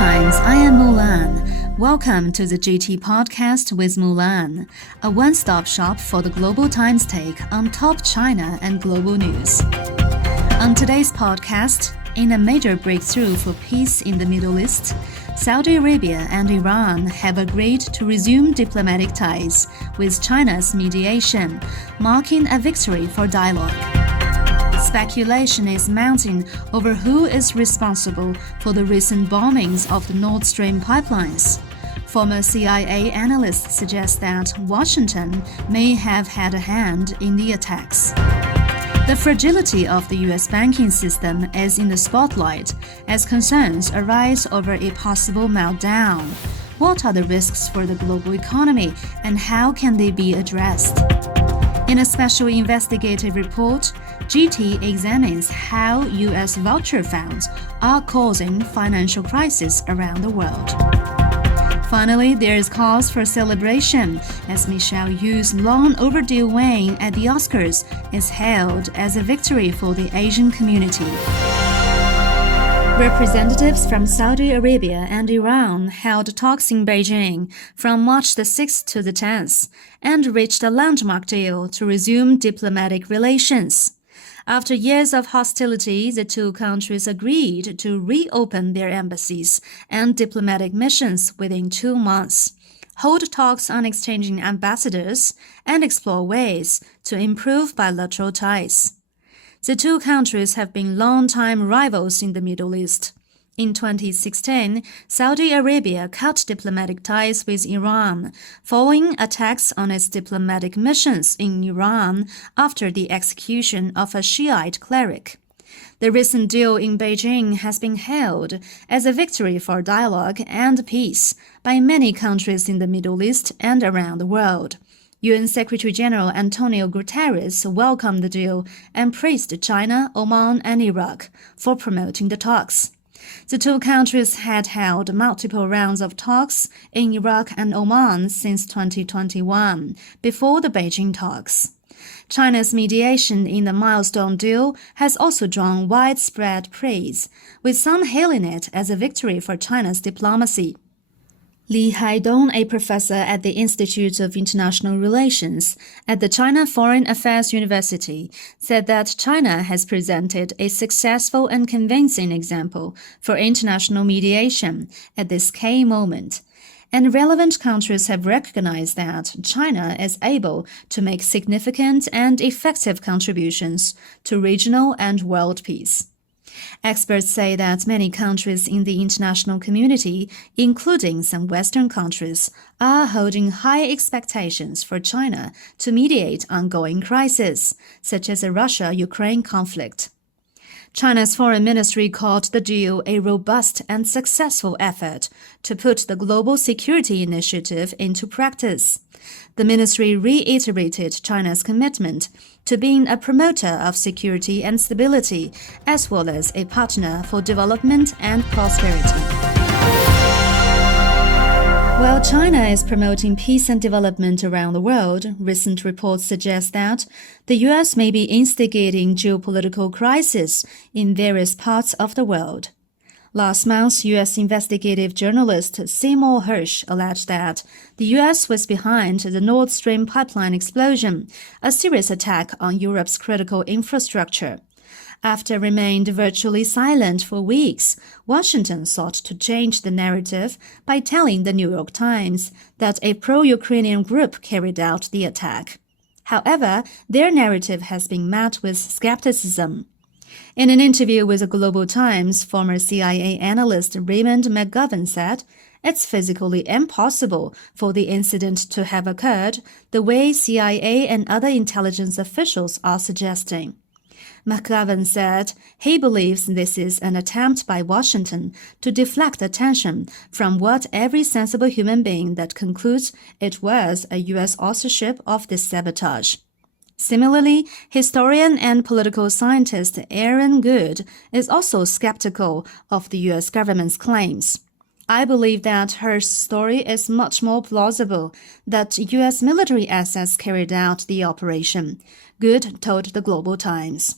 Times, I am Mulan. Welcome to the GT Podcast with Mulan, a one-stop shop for the Global Times take on top China and global news. On today's podcast, in a major breakthrough for peace in the Middle East, Saudi Arabia and Iran have agreed to resume diplomatic ties with China's mediation, marking a victory for dialogue. Speculation is mounting over who is responsible for the recent bombings of the Nord Stream pipelines. Former CIA analysts suggest that Washington may have had a hand in the attacks. The fragility of the U.S. banking system is in the spotlight as concerns arise over a possible meltdown. What are the risks for the global economy and how can they be addressed? In a special investigative report, GT examines how U.S. vulture funds are causing financial crisis around the world. Finally, there is cause for celebration as Michelle Yeoh's long overdue win at the Oscars is hailed as a victory for the Asian community. Representatives from Saudi Arabia and Iran held talks in Beijing from March the 6th to the 10th and reached a landmark deal to resume diplomatic relations. After years of hostility, the two countries agreed to reopen their embassies and diplomatic missions within 2 months, hold talks on exchanging ambassadors, and explore ways to improve bilateral ties. The two countries have been long-time rivals in the Middle East. In 2016, Saudi Arabia cut diplomatic ties with Iran, following attacks on its diplomatic missions in Iran after the execution of a Shiite cleric. The recent deal in Beijing has been hailed as a victory for dialogue and peace by many countries in the Middle East and around the world. UN Secretary-General Antonio Guterres welcomed the deal and praised China, Oman, and Iraq for promoting the talks. The two countries had held multiple rounds of talks in Iraq and Oman since 2021, before the Beijing talks. China's mediation in the milestone deal has also drawn widespread praise, with some hailing it as a victory for China's diplomacy. Li Haidong, a professor at the Institute of International Relations at the China Foreign Affairs University, said that China has presented a successful and convincing example for international mediation at this key moment, and relevant countries have recognized that China is able to make significant and effective contributions to regional and world peace. Experts say that many countries in the international community, including some Western countries, are holding high expectations for China to mediate ongoing crises, such as the Russia-Ukraine conflict. China's foreign ministry called the deal a robust and successful effort to put the Global Security Initiative into practice. The ministry reiterated China's commitment to being a promoter of security and stability, as well as a partner for development and prosperity. While China is promoting peace and development around the world, recent reports suggest that the U.S. may be instigating geopolitical crisis in various parts of the world. Last month, U.S. investigative journalist Seymour Hersh alleged that the U.S. was behind the Nord Stream pipeline explosion, a serious attack on Europe's critical infrastructure. After remained virtually silent for weeks, Washington sought to change the narrative by telling the New York Times that a pro-Ukrainian group carried out the attack. However, their narrative has been met with skepticism. In an interview with the Global Times, former CIA analyst Raymond McGovern said, "It's physically impossible for the incident to have occurred the way CIA and other intelligence officials are suggesting." McGovern said he believes this is an attempt by Washington to deflect attention from what every sensible human being that concludes it was a U.S. authorship of this sabotage. Similarly, historian and political scientist Aaron Good is also skeptical of the U.S. government's claims. "I believe that her story is much more plausible, that U.S. military assets carried out the operation," Good told the Global Times.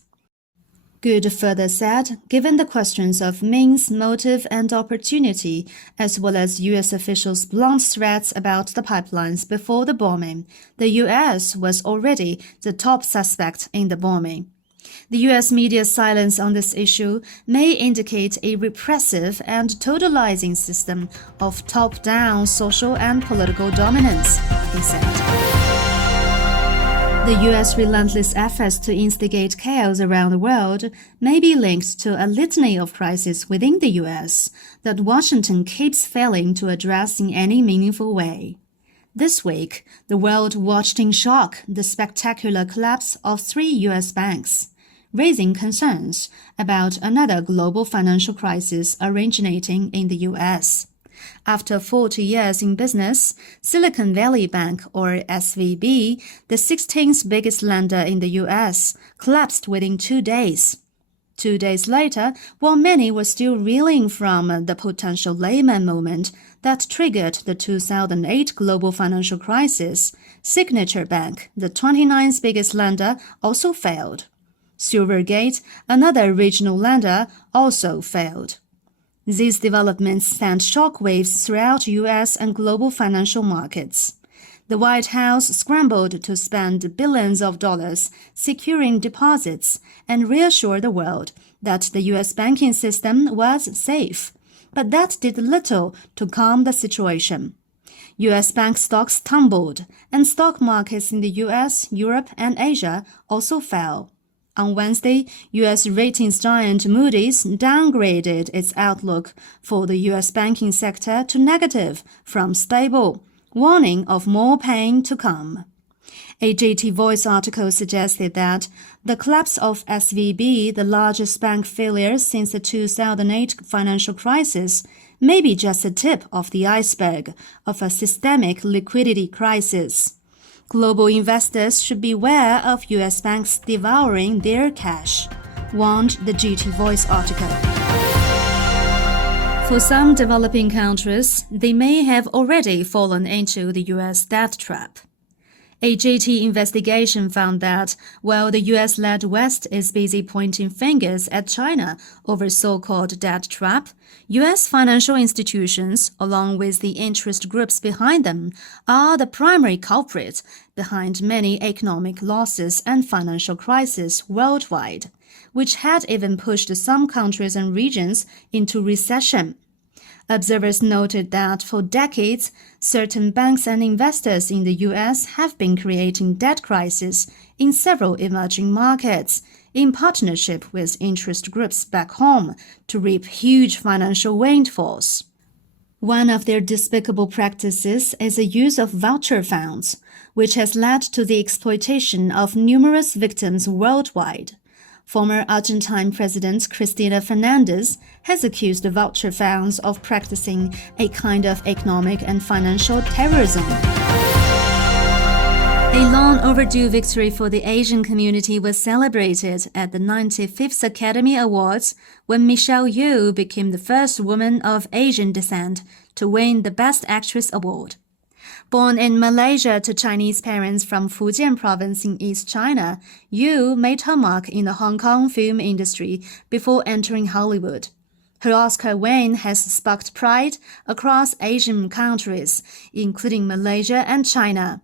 Good further said, given the questions of means, motive, and opportunity, as well as U.S. officials' blunt threats about the pipelines before the bombing, the U.S. was already the top suspect in the bombing. The U.S. media's silence on this issue may indicate a repressive and totalizing system of top-down social and political dominance, he said. The U.S. relentless efforts to instigate chaos around the world may be linked to a litany of crises within the U.S. that Washington keeps failing to address in any meaningful way. This week, the world watched in shock the spectacular collapse of 3 U.S. banks, raising concerns about another global financial crisis originating in the U.S. After 40 years in business, Silicon Valley Bank, or SVB, the 16th biggest lender in the U.S., collapsed within 2 days. 2 days later, while many were still reeling from the potential Lehman moment that triggered the 2008 global financial crisis, Signature Bank, the 29th biggest lender, also failed. Silvergate, another regional lender, also failed. These developments sent shockwaves throughout U.S. and global financial markets. The White House scrambled to spend billions of dollars securing deposits and reassure the world that the U.S. banking system was safe, but that did little to calm the situation. U.S. bank stocks tumbled, and stock markets in the U.S., Europe, and Asia also fell. On Wednesday, U.S. ratings giant Moody's downgraded its outlook for the U.S. banking sector to negative from stable, warning of more pain to come. A JT Voice article suggested that the collapse of SVB, the largest bank failure since the 2008 financial crisis, may be just the tip of the iceberg of a systemic liquidity crisis. Global investors should beware of U.S. banks devouring their cash, warned the GT Voice article. For some developing countries, they may have already fallen into the U.S. debt trap. A JT investigation found that while the U.S.-led West is busy pointing fingers at China over so-called debt trap, U.S. financial institutions, along with the interest groups behind them, are the primary culprits behind many economic losses and financial crises worldwide, which had even pushed some countries and regions into recession. Observers noted that for decades, certain banks and investors in the U.S. have been creating debt crises in several emerging markets in partnership with interest groups back home to reap huge financial windfalls. One of their despicable practices is the use of vulture funds, which has led to the exploitation of numerous victims worldwide. Former Argentine President Cristina Fernandez has accused the vulture funds of practicing a kind of economic and financial terrorism. A long overdue victory for the Asian community was celebrated at the 95th Academy Awards when Michelle Yeoh became the first woman of Asian descent to win the Best Actress award. Born in Malaysia to Chinese parents from Fujian province in East China, Yeoh made her mark in the Hong Kong film industry before entering Hollywood. Her Oscar win has sparked pride across Asian countries, including Malaysia and China.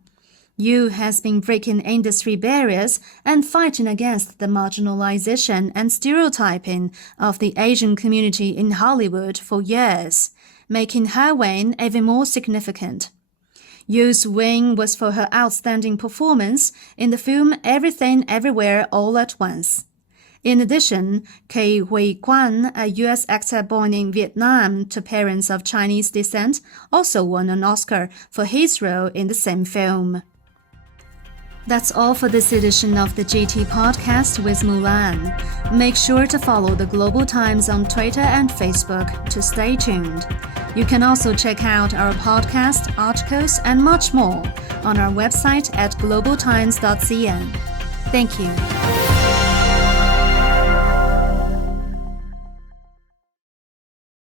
Yeoh has been breaking industry barriers and fighting against the marginalization and stereotyping of the Asian community in Hollywood for years, making her win even more significant. Yeoh's win was for her outstanding performance in the film Everything Everywhere All at Once. In addition, Ke Huy Quan, a U.S. actor born in Vietnam to parents of Chinese descent, also won an Oscar for his role in the same film. That's all for this edition of the GT Podcast with Mulan. Make sure to follow the Global Times on Twitter and Facebook to stay tuned. You can also check out our podcast, articles, and much more on our website at globaltimes.cn. Thank you.